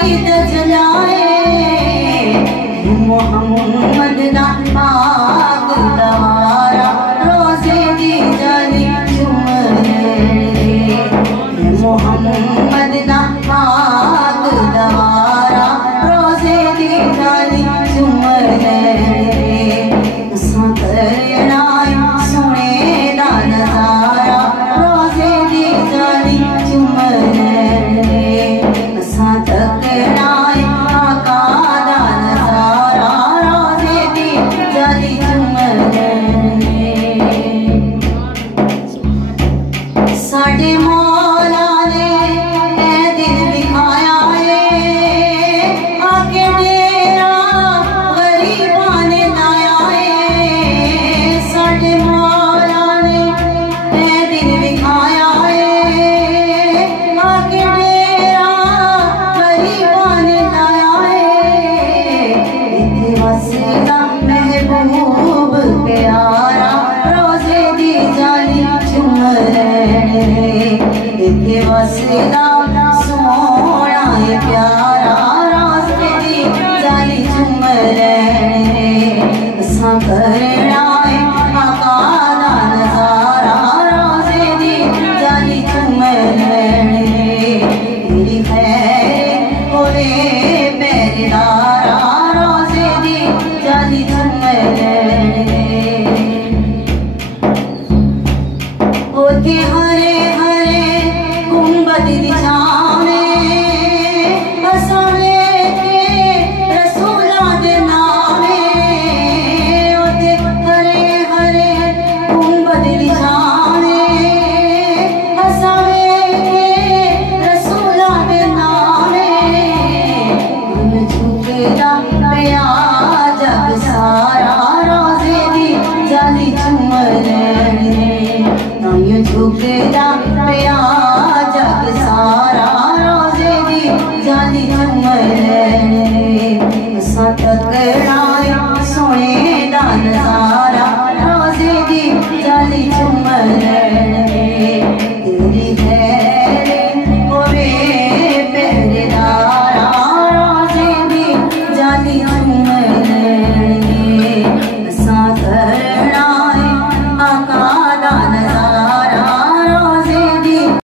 प्रीत जलाए मोहम्मद दा पाक दवारा रोजे दी जाली चुमरे मोहम्मद दा पाक दवारा रोजे दी जाली चुमरे करना सुने दा नजारा रोजे दी जाली चुमरे तकना आका दा नजारा रोजे दी जाली चुमरे साडे मौला ने ए दिन दिखाया है आके डेरा गरीबां ने लाया है साडे मौला ने ए दिन दिखाया है आके डेरा गरीबां ने लाया है इत्थे वसदा महबूब प्यारा रोजे दी जाली चुमरे इत्थे वसदा सोना है प्यारा रोजे दी जाली चुमरे असां करना है आका दा नजारा रोजे दी जाली चुमरे तेरी खैर होवे पैरदारा रोजे दी जाली चुमरे ओते हरे हरे गुंबद दी छावें असां वेखे रसूलां दे नावें ओते हरे हरे गुंबद दी छावें असां वेखे रसूलां दे नावें मन झुकदा पिया जग सारा रोजे दी जाली चुमरे झुकदा पिया जग सारा रोजे दी जाली चुमरे